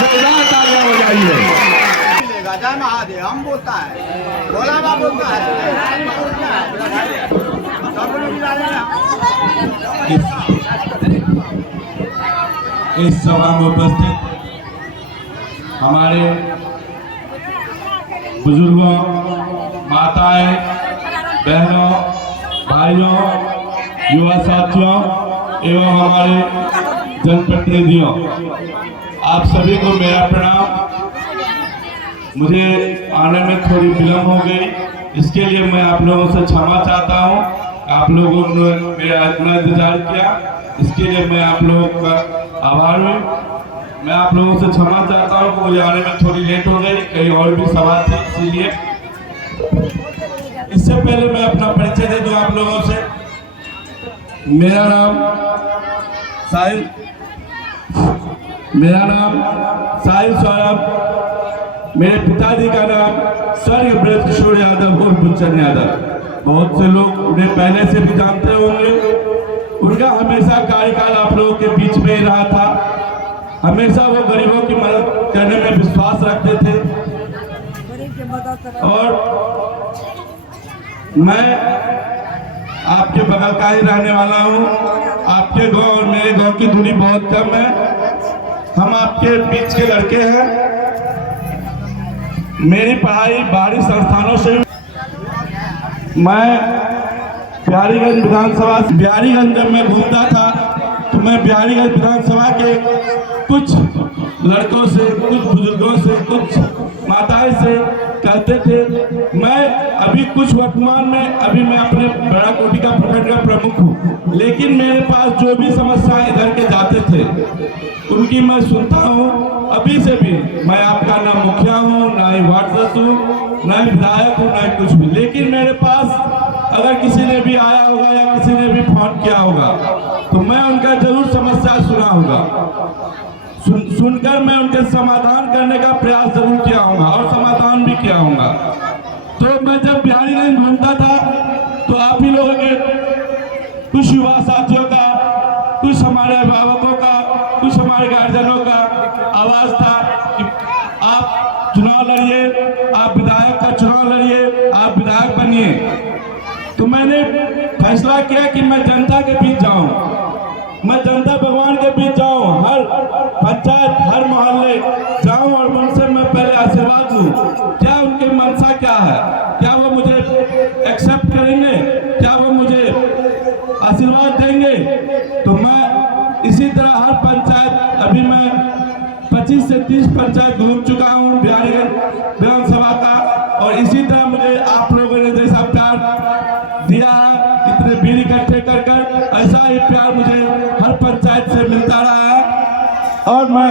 जोरदार तालियां हो जाइए। जय महादेव हम बोलता है, भोला बाबा बोलता है, इस सभा में उपस्थित हमारे बुजुर्गों, माताएं, बहनों, भाइयों, युवा साथियों एवं हमारे जनप्रतिनिधियों, आप सभी को मेरा प्रणाम। मुझे आने में थोड़ी विलम्ब हो गई, इसके लिए मैं आप लोगों से क्षमा चाहता हूं। आप लोगों ने मेरा इतना इंतजार किया, इसके लिए मैं आप लोगों का आभार हूं। मैं आप लोगों से क्षमा चाहता हूं कि मुझे आने में थोड़ी लेट हो गई, कहीं और भी सवाल थी, इसीलिए। इससे पहले मैं अपना परिचय दे दूं आप लोगों से। मेरा नाम साहिल सौरभ, मेरे पिताजी का नाम स्वर्गीय ब्रजकिशोर यादव और बुच्चन यादव। बहुत से लोग उन्हें पहले से भी जानते होंगे। उनका हमेशा कार्यकाल आप लोगों के बीच में ही रहा था। हमेशा वो गरीबों की मदद करने में विश्वास रखते थे। और मैं आपके बगल का ही रहने वाला हूँ। आपके गांव और मेरे गांव की दूरी बहुत कम है। हम आपके बीच के लड़के हैं। मेरी पढ़ाई बाहरी संस्थानों से, मैं बिहारीगंज जब मैं घूमता था तो मैं बिहारीगंज विधानसभा के कुछ लड़कों से, कुछ बुजुर्गों से, कुछ माताएं से कहते थे। मैं अभी कुछ वर्तमान में अभी मैं अपने बड़ा कोटी का प्रखंड का प्रमुख हूँ, लेकिन मेरे पास जो भी समस्याएं इधर के जाते थे उनकी मैं सुनता हूँ। अभी से भी मैं आपका ना मुखिया हूँ, ना ही वार्ड सदस्य हूँ, ना ही विधायक हूँ, ना ही कुछ भी, लेकिन मेरे पास अगर किसी ने भी आया होगा या किसी ने भी फोन किया होगा तो मैं उनका जरूर समस्या सुना होगा। सुनकर मैं उनके समाधान करने का प्रयास जरूर किया होगा और समाधान भी किया होगा। तो मैं जब बिहारीगंज घूमता था तो आप ही लोगों के कुछ युवा साथियों का, कुछ हमारे अभिभावकों का, कुछ हमारे गार्जियनों का आवाज था कि आप चुनाव लड़िए, आप विधायक का चुनाव लड़िए, आप विधायक बनिए। तो मैंने फैसला किया कि मैं जनता के बीच जाऊं, मैं जनता भगवान के बीच जाऊं, हर पंचायत, हर मोहल्ले जाऊं और उनसे मैं पहले आशीर्वाद लूं। क्या उनकी मनसा क्या है, क्या वो मुझे एक्सेप्ट करेंगे, क्या वो मुझे आशीर्वाद देंगे। तो मैं इसी तरह हर पंचायत, अभी मैं 25 से 30 पंचायत घूम चुका हूँ बिहारीगंज विधानसभा का, और इसी तरह मुझे आप लोगों ने जैसा प्यार दिया है, इतने भीड़ इकट्ठे कर कर, ऐसा ही प्यार मुझे हर पंचायत से मिलता रहा है। और मैं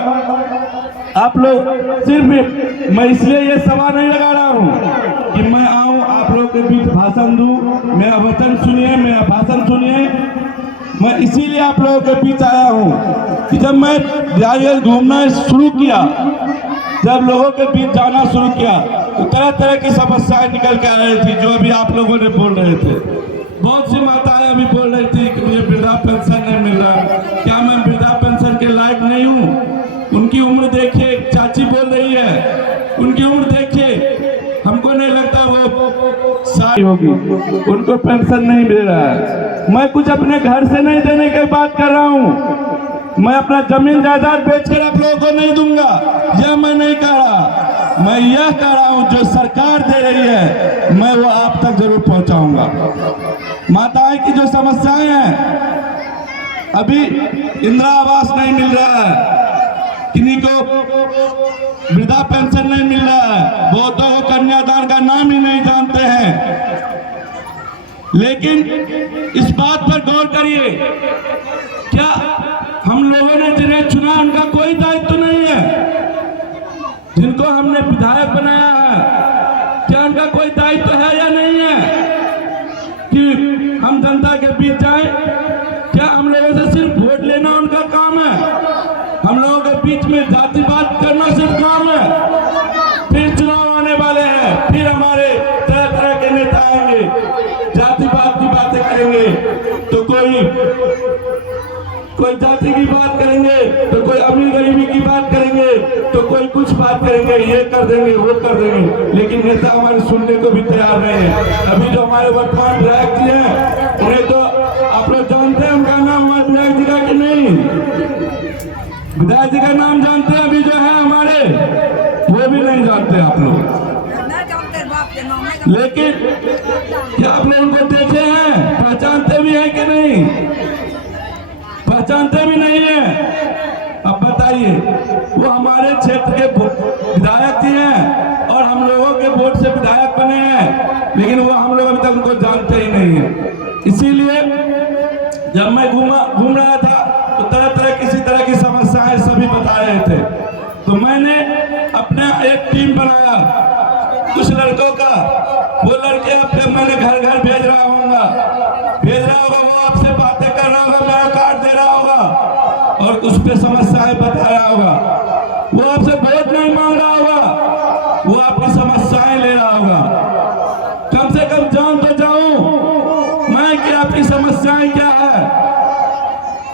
आप लोग सिर्फ मैं इसलिए ये सवाल नहीं लगा रहा हूँ कि मैं आऊँ आप लोग के बीच भाषण दूँ, मेरा वचन सुनिए, मेरा भाषण सुनिए। मैं इसीलिए आप लोगों के बीच आया हूँ कि जब मैं बिहारीगंज घूमना शुरू किया, जब लोगों के बीच जाना शुरू किया तो तरह तरह की समस्याएं निकल के आ रही थी, जो अभी आप लोगों ने बोल रहे थे। बहुत सी माताएं अभी बोल रही थी कि मुझे वृद्धा पेंशन नहीं मिल रहा। क्या मैं वृद्धा पेंशन के लायक नहीं हूँ? उनकी उम्र देखिए, चाची बोल रही है, उनकी उम्र देखिए, हमको नहीं लगता वो सारी होगी, उनको पेंशन नहीं मिल रहा है। मैं कुछ अपने घर से नहीं देने की बात कर रहा हूँ, मैं अपना जमीन जायदाद बेचकर आप लोगों को नहीं दूंगा, यह मैं नहीं कह रहा। मैं यह कह रहा हूं जो सरकार दे रही है मैं वो आप तक जरूर पहुंचाऊंगा। माताएं की जो समस्याएं हैं, अभी इंदिरा आवास नहीं मिल रहा है, किन्हीं को वृद्धा पेंशन नहीं मिल रहा है, वो तो कन्यादान का नाम ही नहीं जानते हैं। लेकिन इस बात पर गौर करिए, क्या हम लोगों ने जिन्हें चुना उनका कोई दायित्व नहीं है? जिनको हमने विधायक बनाया है, क्या उनका कोई दायित्व है या नहीं है कि हम जनता के बीच जाएं? क्या हम लोगों से सिर्फ वोट लेना उनका काम है? हम लोगों के बीच में जातिवाद करना सिर्फ काम है? फिर चुनाव आने वाले हैं, फिर हमारे तरह तरह के नेता आएंगे, जातिवाद की बातें करेंगे, तो कोई जाति की बात करेंगे, तो कोई अमीर गरीबी की बात करेंगे, तो बात करेंगे, ये कर देंगे, वो कर देंगे, लेकिन नेता हमारे सुनने को भी तैयार नहीं है। अभी जो हमारे वर्तमान विधायक जी हैं, उन्हें तो आप लोग जानते हैं, उनका नाम हमारे विधायक जी का कि नहीं? विधायक जी का नाम जानते हैं? अभी जो है हमारे, वो भी नहीं जानते आप लोग। लेकिन क्या आप लोग उनको देखे हैं, पहचानते भी हैं कि नहीं? पहचानते भी नहीं है। अब बताइए, वो हमारे क्षेत्र के विधायक जी हैं और हम लोगों के वोट से विधायक बने हैं, लेकिन वो हम लोग अभी तक उनको जानते ही नहीं है। इसीलिए जब मैं घूम रहा था तो तरह तरह किसी तरह की समस्याएं सभी बता रहे थे, तो मैंने अपना एक टीम बनाया कुछ लड़कों का। वो लड़के अब मैंने घर घर भेज रहा होगा, वो आपसे बातें कर रहा होगा, मेरा कार्ड दे रहा होगा और उस पे समस्याएं बता रहा होगा। वो आपसे वोट नहीं मांग रहा होगा, वो आपकी समस्याएं ले रहा होगा। कम से कम जान तो जाऊं मैं कि आपकी समस्याएं क्या है,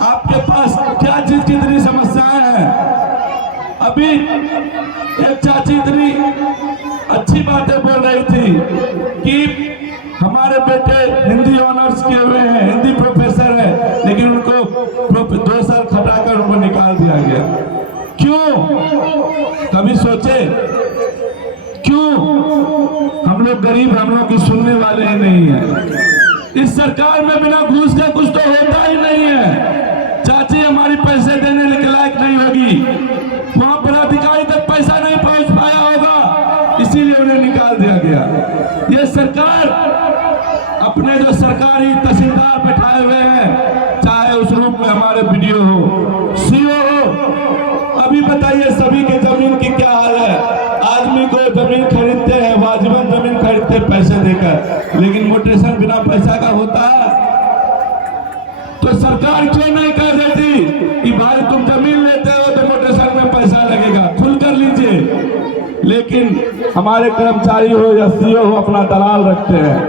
आपके पास क्या चीज की इतनी समस्याएं हैं। अभी एक चाची इतनी अच्छी बातें बोल रही थी कि हमारे बेटे हिंदी ऑनर्स किए हुए हैं, हिंदी प्रोफेसर है, लेकिन उनको 2 साल खटाकर उनको निकाल दिया गया। क्यों? कभी सोचे क्यों? हम लोग गरीब, हम लोग की सुनने वाले ही नहीं है। इस सरकार में बिना घूस के कुछ तो होता ही नहीं है। चाची हमारी पैसे देने के लायक नहीं होगी, वहां पर अधिकारी तक पैसा नहीं पहुंच पाया होगा, इसीलिए उन्हें निकाल दिया गया। ये सरकार अपने जो सरकारी तहसीलदार बैठाए हुए हैं, चाहे उस रूप में हमारे वीडियो हो, सीओ हो, अभी बताइए सभी के जमीन की क्या हाल है। आदमी को जमीन खरीदते हैं, वाजिबन जमीन खरीदते हैं पैसे देकर, लेकिन मोटेशन बिना पैसा का होता है। तो सरकार क्यों नहीं कह देती कि भाई तुम जमीन लेते हो तो मोटेशन में पैसा लगेगा, खुल कर लीजिए। लेकिन हमारे कर्मचारी हो या सीओ हो अपना दलाल रखते हैं,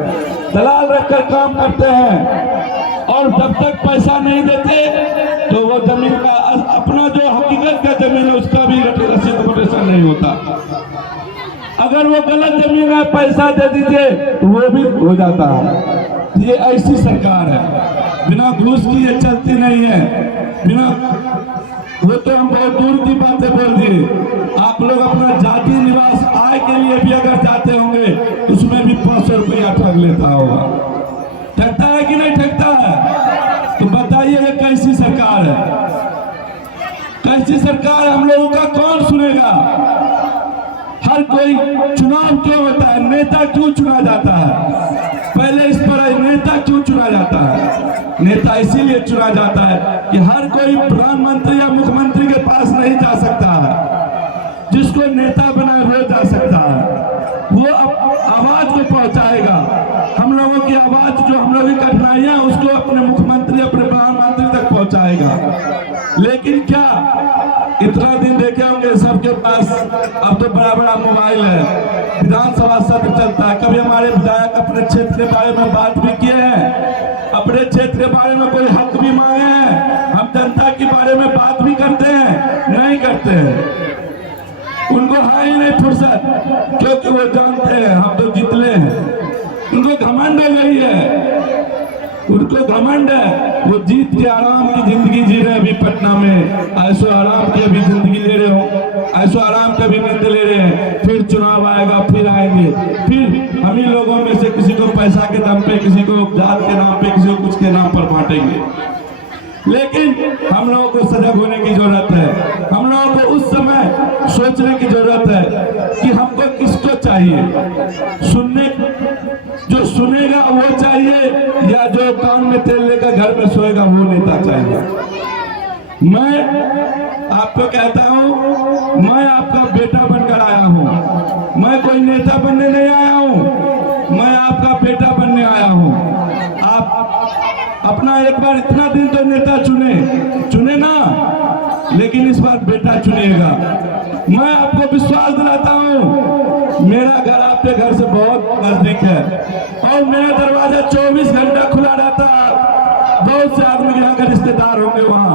दलाल रखकर काम करते हैं और जब तक पैसा नहीं देते तो वो जमीन का अपना जो हकीकत का जमीन है उसका भी रसीद मोटेशन नहीं होता। अगर वो गलत जमीन है पैसा दे दीजिए तो वो भी हो जाता है। ये ऐसी सरकार है, बिना घूस की ये चलती नहीं है। बिना वो तो हम बहुत दूर की बातें बोल दिए। आप लोग अपना जाति निवास आय के लिए भी अगर जाते होंगे उसमें भी 500 रुपया ठग लेता होगा। ठगता है कि नहीं ठगता है? तो बताइए ये कैसी सरकार है, कैसी सरकार? हम लोगों का कौन सुनेगा? हर कोई चुनाव क्यों होता है, नेता क्यों चुना जाता है? पहले इस पर नेता क्यों चुना जाता है? नेता इसीलिए चुना जाता है कि हर कोई प्रधानमंत्री या मुख्यमंत्री के पास नहीं जा सकता है। जिसको नेता बना वो जा सकता है, वो आवाज को पहुंचाएगा। हम लोगों की आवाज जो हम लोगों की कठिनाइयां उसको अपने मुख्यमंत्री, अपने प्रधानमंत्री तक पहुंचाएगा। लेकिन क्या इतना दिन देखे होंगे सबके पास अब तो बड़ा बड़ा मोबाइल है, विधानसभा सत्र चलता है। कभी हमारे विधायक अपने क्षेत्र के बारे में बात भी किए हैं, अपने क्षेत्र के बारे में कोई हक भी मांगे हैं? हम जनता के बारे में बात भी करते हैं? नहीं करते हैं। उनको है ही नहीं फुर्सत, क्योंकि वो जानते हैं हम तो जितले हैं। उनको घमंड नहीं है, उनको घमंड है। वो जीत के आराम की जिंदगी जी रहे हैं। अभी पटना में ऐसो आराम की अभी जिंदगी ले रहे हो, ऐसो आराम की अभी नींद ले रहे हैं। फिर चुनाव आएगा, फिर आएंगे, फिर हम ही लोगों में से किसी को पैसा के दम पे, किसी को जात के नाम पे, किसी को कुछ के नाम पर बांटेंगे। लेकिन हम लोगों को सजग होने की जरूरत है। हम लोगों को उस समय सोचने की जरूरत है कि हमको किसको चाहिए, सुनने जो सुनेगा वो चाहिए या जो कान में तेल लेकर घर में सोएगा वो नेता चाहिए। मैं आपको कहता हूं, मैं आपका बेटा बनकर आया हूं। मैं कोई नेता बनने नहीं आया हूं, मैं आपका बेटा बनने आया हूं। आप अपना एक बार इतना दिन तो नेता चुने ना, लेकिन इस बार बेटा चुनिएगा। मैं आपको विश्वास दिलाता हूं, मेरा घर आपके घर से बहुत नजदीक है और मेरा दरवाजा 24 घंटा खुला रहता है। बहुत से आदमी यहाँ के रिश्तेदार होंगे वहां।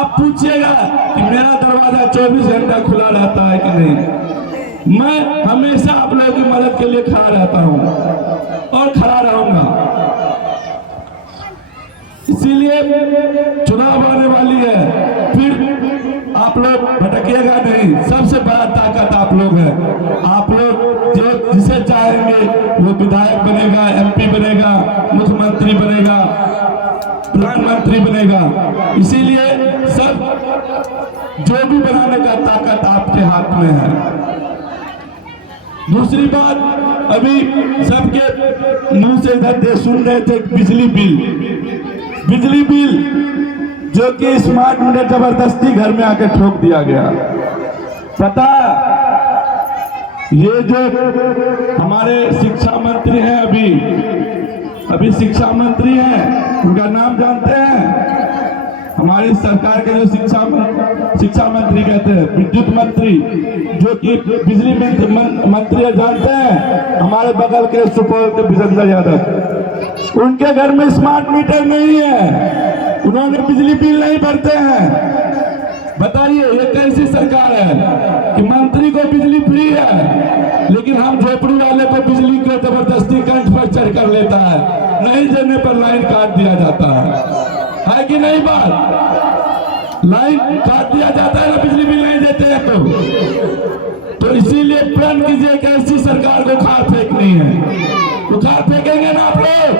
आप पूछिएगा कि मेरा दरवाजा 24 घंटा खुला रहता है कि नहीं। मैं हमेशा आप लोगों की मदद के लिए खड़ा रहता हूं और खड़ा रहूंगा। इसीलिए चुनाव आने वाली है, फिर आप लोग भटकिएगा नहीं। सबसे बड़ा ताकत आप लोग हैं। आप लोग जो जिसे चाहेंगे वो विधायक बनेगा, MP बनेगा, मुख्यमंत्री बनेगा, प्रधानमंत्री बनेगा। इसीलिए सब जो भी बनाने का ताकत आपके हाथ में है। दूसरी बात, अभी सबके मुंह से इधर सुन रहे थे बिजली बिल जो कि स्मार्ट मीटर जबरदस्ती घर में आके ठोक दिया गया। पता ये जो हमारे शिक्षा मंत्री हैं, अभी शिक्षा मंत्री हैं, उनका नाम जानते हैं? हमारी सरकार के जो शिक्षा मंत्री कहते हैं, विद्युत मंत्री, जो कि बिजली मंत्री जानते हैं, हमारे बगल के सुपौल के विजेंद्र यादव। उनके घर में स्मार्ट मीटर नहीं है, उन्होंने बिजली बिल नहीं भरते हैं। बताइए ये कैसी सरकार है कि मंत्री को बिजली फ्री है, लेकिन हम झोपड़ी वाले को बिजली को जबरदस्ती कंठ पर चढ़ कर लेता है, नहीं देने पर लाइन काट दिया जाता है कि नहीं? बात लाइन काट दिया जाता है ना, बिजली बिल नहीं देते हैं तो इसीलिए प्रण कीजिए कि ऐसी सरकार को उखाड़ फेंकनी है। उखाड़ फेंकेंगे ना आप लोग?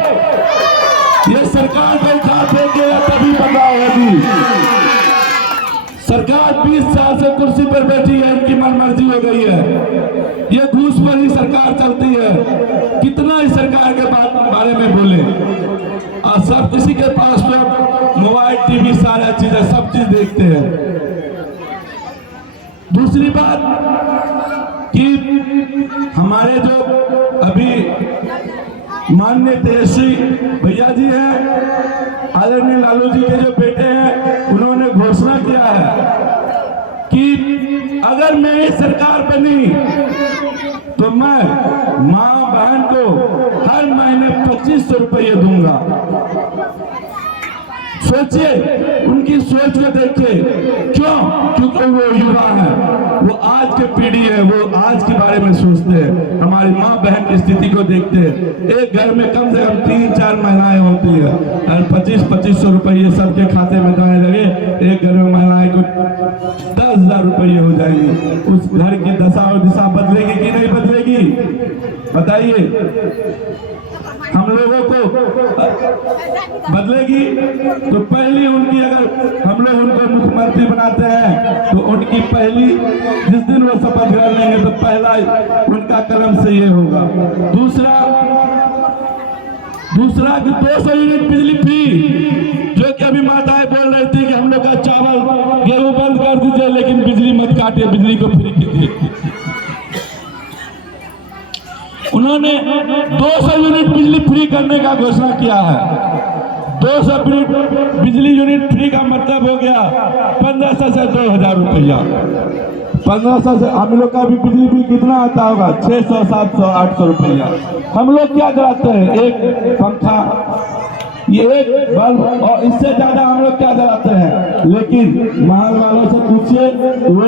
ये सरकार को उखाड़ फेंकेगा तभी बदलाव होगी। सरकार 20 साल से कुर्सी पर बैठी है, इनकी मनमर्जी हो गई है। ये घूस पर ही सरकार चलती है। कितना इस सरकार के बारे में बोले, और सब किसी के पास तो मोबाइल, TV, सारा चीजें, सब चीज देखते हैं। दूसरी बात कि हमारे जो अभी माननीय तेजस्वी भैया जी हैं, आदरणीय लालू जी के जो बेटे हैं, उन्होंने घोषणा किया है कि अगर मेरी सरकार बनी तो मैं माँ बहन को हर महीने 2500 रुपये दूंगा। सोचिए, उनकी सोच को देखिए। क्यों? क्योंकि वो युवा है, वो आज के पीढ़ी है, वो आज के बारे में सोचते हैं, हमारी माँ बहन की स्थिति को देखते हैं। एक घर में कम से कम 3-4 महिलाएं होती है, और 2500 रुपये सबके खाते में जाने लगे, एक घर में महिलाएं को 10,000 रुपये हो जाएंगे। उस घर की दशा और दिशा बदलेगी कि नहीं बदलेगी? बताइए। हम लोगों को बदलेगी तो पहली उनकी, अगर हम लोग उनको मुख्यमंत्री बनाते हैं तो उनकी पहली, जिस दिन वो शपथ ग्रहण लेंगे तो पहला उनका कदम से ये होगा। दूसरा कि 200 यूनिट बिजली फ्री, जो कि अभी माताएं बोल रही थी कि हम लोग का चावल गेहूं बंद कर दीजिए, लेकिन बिजली मत काटिए, बिजली को फ्री कीजिए। उन्होंने 200 यूनिट बिजली फ्री करने का घोषणा किया है। 200 बिजली यूनिट फ्री का मतलब हो गया 1500 से 2000 रुपया। 1500 से हम लोग का भी बिजली बिल कितना आता होगा? 600, 700, 800 रुपया। हम लोग क्या जलाते हैं? एक पंखा, ये एक बल्ब, और इससे ज्यादा हम लोग क्या जलाते हैं? लेकिन महल वालों से पूछिए, वो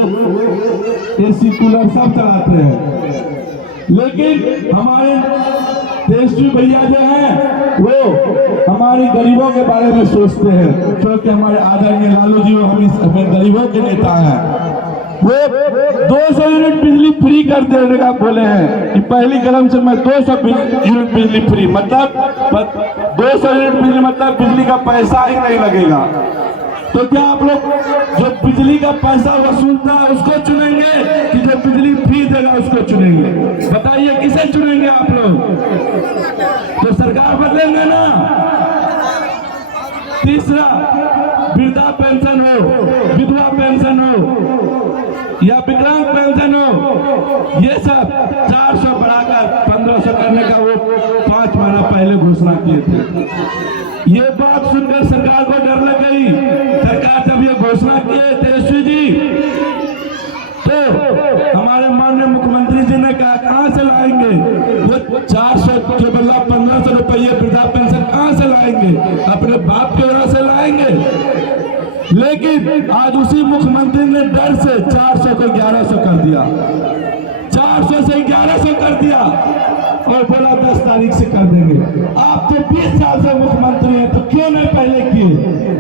AC, कूलर सब चलाते हैं। लेकिन हमारे तेजस्वी भैया जो हैं, वो हमारी गरीबों के बारे में सोचते हैं, क्योंकि हमारे आदरणीय लालू जी हमें गरीबों के नेता हैं। वो 200 यूनिट बिजली फ्री कर देने का बोले हैं कि पहली कदम से मैं 200 यूनिट बिजली फ्री, मतलब 200 यूनिट बिजली, मतलब बिजली का पैसा ही नहीं लगेगा। तो क्या आप लोग जो बिजली का पैसा वसूलता है उसको चुनेंगे कि जो बिजली फ्री देगा उसको चुनेंगे? बताइए किसे चुनेंगे आप लोग? तो सरकार बदलेंगे ना। तीसरा, वृद्धा पेंशन हो, विधवा पेंशन हो या विकलांग पेंशन हो, ये सब 400 बढ़ाकर 1500 करने का वो 5 महीना पहले घोषणा किए थे। ये बात सुनकर सरकार को डर लग गई। सरकार जब ये घोषणा किए तेजस्वी जी, तो हमारे माननीय मुख्यमंत्री जी ने कहा कहां से लाएंगे वो 400 के बदला 1500 रुपये वृद्धा पेंशन? कहां से लाएंगे? अपने बाप के वजह से लाएंगे। लेकिन आज उसी मुख्यमंत्री ने डर से 400 को 1100 कर दिया, 400 से 1100 कर दिया और बोला 10 तारीख से कर देंगे। आप तो 20 साल से मुख्यमंत्री हैं, तो क्यों नहीं पहले किए?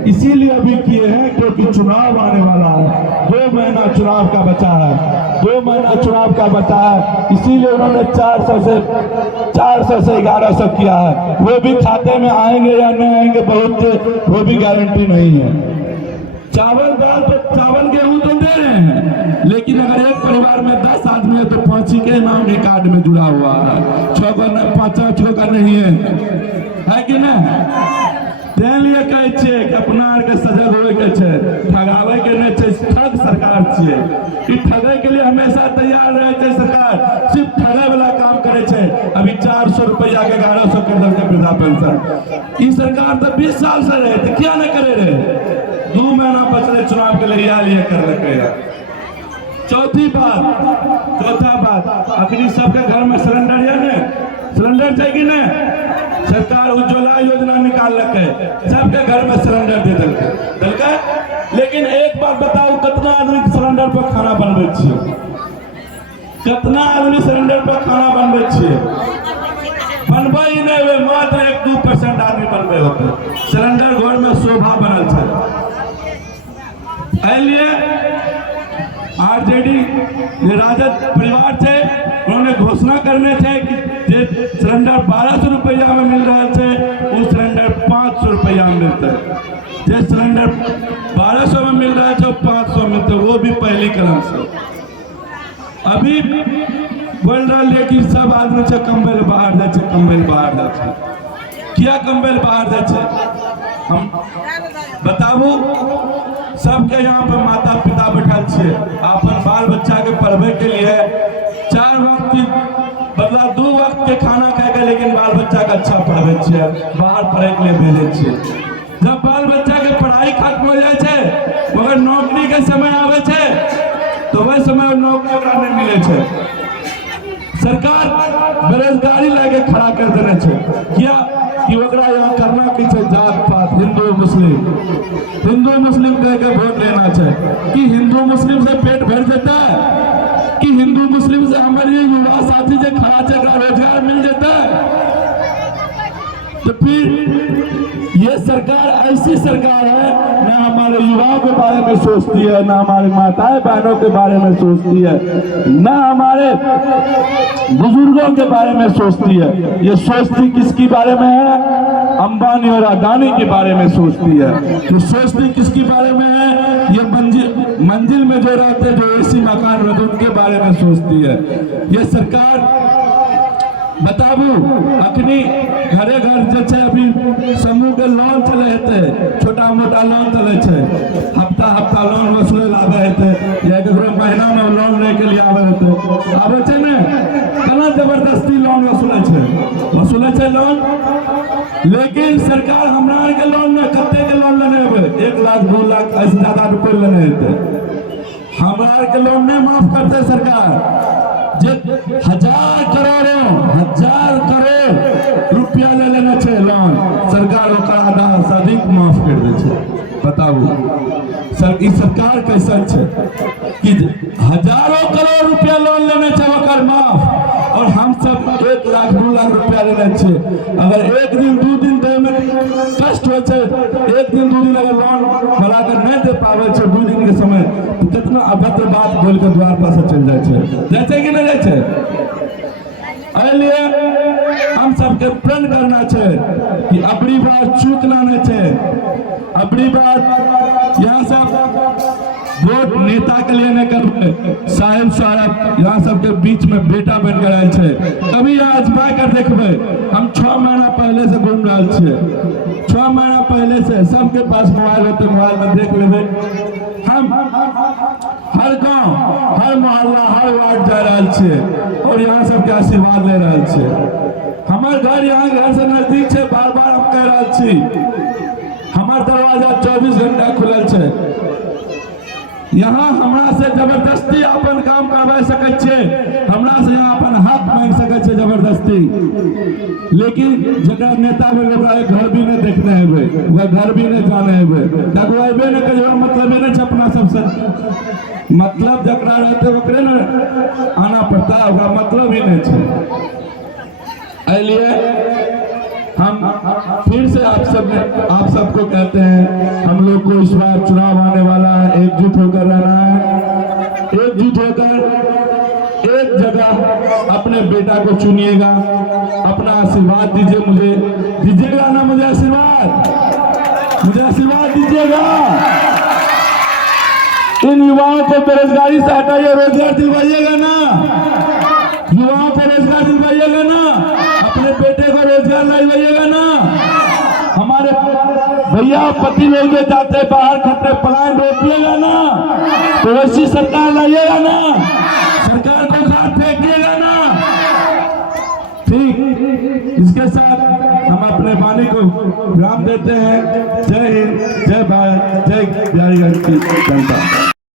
इसीलिए अभी किए हैं क्योंकि चुनाव आने वाला है, 2 महीना चुनाव का बचा है, 2 महीना चुनाव का बचा है, इसीलिए उन्होंने 400 से 1100 किया है। वो भी खाते में आएंगे या नहीं आएंगे बहुत, वो भी गारंटी नहीं है। चावल दाल तो चावल गेहूं तो दे रहे हैं, लेकिन अगर एक परिवार में 10 आदमी है तो 5 ही के नाम के कार्ड में जुड़ा हुआ है, 6 का 5 का नहीं है कि नहीं? तें लिए कहै छियै कि अपना आर के सजग होए के छै, ठगावे के नहीं छै। ठग सरकार छियै, ई ठगे के लिए हमेशा तैयार रहे छै सरकार, सिर्फ ठगे वाला काम करे छै। अभी 400 रुपया के 1100 कर देलकै वृद्धा पेंशन। ई सरकार तो 20 साल से रहे थे, क्या नहीं करे रहे? 2 महीना बचले चुनाव के लिए ये कर रखे। चौथा बात अखनी सबके घर में सिलेंडर है ने, सिलेंडर चाहिए कि नहीं? सरकार उज्ज्वला योजना निकाल रखे, सबके घर में सिलेंडर दे दिलके। लेकिन एक बात बताओ, कितना आदमी सिलेंडर पर खाना बनबे छियै? कितना आदमी सिलेंडर पर खाना बनबे छियै? बनबे ही नहीं हुए, मात्र 1-2% आदमी बनबे होते। सिलेंडर घर में शोभा बनल है। लिए आरजेडी राजद परिवार थे, उन्होंने घोषणा करने थे कि सिलेंडर 1200 रुपया में मिल रहा है, वो सिलेंडर 500 रुपया में मिलता है। जो सिलेंडर 1200 में मिल रहा है तो 500 मिलता है, वो भी पहली कलम से। अभी बोल रहा है कि सब आदमी से कंबल बाहर दे, कंबल बाहर दे, क्या कंबल बाहर दे? हम बताबू, सबके यहाँ पर माता पिता बैठल छे, अपन बाल बच्चा के पढ़वे के लिए 4 वक्त बदला 2 वक्त के खाना खाएगा, लेकिन बाल बच्चा के अच्छा पढ़वे छे, बाहर पढ़े के लिए भेजे छे। जब बाल बच्चा के पढ़ाई खत्म हो जाए छे, मगर नौकरी के समय आवे छे, तो वह समय नौकरी ओकरा नहीं मिले छे। सरकार बेरोजगारी लाके खड़ा कर देने छे, क्या कि ओकरा यहाँ करना की छे? जात पात, हिंदू मुस्लिम कह के वोट लेना छे। कि हिंदू मुस्लिम से पेट भर देता है? कि हिंदू मुस्लिम से हमारे युवा साथी जो खड़ा छे रोजगार मिल जाता है? तो फिर ये सरकार ऐसी सरकार है, ना हमारे युवाओं के बारे में सोचती है, ना हमारे माताएं बहनों के बारे में सोचती है, ना हमारे बुजुर्गों के बारे में सोचती है। ये सोचती किसके बारे में है? अंबानी और अडानी के बारे में सोचती है। तो सोचती किसके बारे में है? ये मंजिल में जो रहते, जो ऐसी मकान रहते, उनके बारे में सोचती है ये सरकार। बताबू, अखनी घरे घर जे अभी समूह के लोन चले थे, छोटा मोटा लोन चले छे, हफ्ता लोन वसूले लावे हेते, या ककरो महीना में लोन ले के लिए आवे छे ने, कना जबरदस्ती लोन वसूले छे लोन। लेकिन सरकार हमरा के लोन में कते के लोन लेने होबे? 1 लाख 2 लाख ऐसे ज्यादा रुपए लेने हेते, हमरा के लोन नहीं माफ करते सरकार। जे 1000 करोड़ रुपया ले लेने छे लोन, सरकार ओकर आधा से अधिक माफ कर दे छे। बताबू सर, ई सरकार कैसन छे कि 1000 करोड़ रुपया लोन लेने छे ओकर माफ, और हम सब 1 लाख 2 लाख रुपया लेने छे। अगर 1 दिन 2 दिन दे में कष्ट हो छे, 1 दिन 2 दिन अगर लोन भरा कर नहीं दे पावे छे 2 दिन के समय, तो कितना अभद्र बात बोल के द्वार पर से चल जाए छे, जैसे कि नहीं जाए छे। इसलिए हम सबके प्रण करना छे कि अबरी बार चूकना नहीं छे। अबरी बार यहाँ सब वोट नेता के लिए नहीं करबे, साहब यहाँ सबके बीच में बेटा बन के आयल छे। कभी आजमा कर देखबे, हम 6 महीना पहले से घूम रहे छे, 6 महीना पहले से सबके पास मोबाइल होते, मोबाइल में देख लेबे। हम हर गांव, हर मोहल्ला, हर वार्ड जा रहे छे और यहाँ सबके आशीर्वाद ले रहे छे। हमार घर यहाँ घर से नजदीक छे, बार बार हम कह रहे छी, हमार दरवाजा 24 घंटा खुलल छे। यहाँ हमरा से जबरदस्ती अपन काम करवा सके छे, हमरा से यहाँ अपन हक मांग सके छे जबरदस्ती। लेकिन जगह नेता में घर भी नहीं देखने हुए वह घर भी नहीं जाने हुए डगवाबे न करे मतलब नहीं छपना सबसे मतलब जकरा रहते ओकरे न आना पड़ता है ओकरा मतलब ही नहीं है। इसलिए हम फिर से आप सबको कहते हैं हम लोग को इस बार चुनाव आने वाला है, एकजुट होकर रहना है, एकजुट होकर एक जगह अपने बेटा को चुनिएगा, अपना आशीर्वाद दीजिए, मुझे दीजिएगा ना, मुझे आशीर्वाद दीजिएगा। इन युवाओं को बेरोजगारी से हटाइए, रोजगार दिलवाइएगा ना, युवाओं को रोजगार दिलवाइएगा ना, अपने बेटे को रोजगार दिलवाइएगा ना। हमारे भैया पति लोग जो जाते हैं बाहर खतरे पलायन रोकिएगा ना, तो ऐसी सरकार लाइएगा ना, सरकार को साथ फेंकिएगा ना। ठीक, इसके साथ हम अपने वाणी को विराम देते हैं। जय हिंद, जय भारत, जय बिहारीगंज की जनता।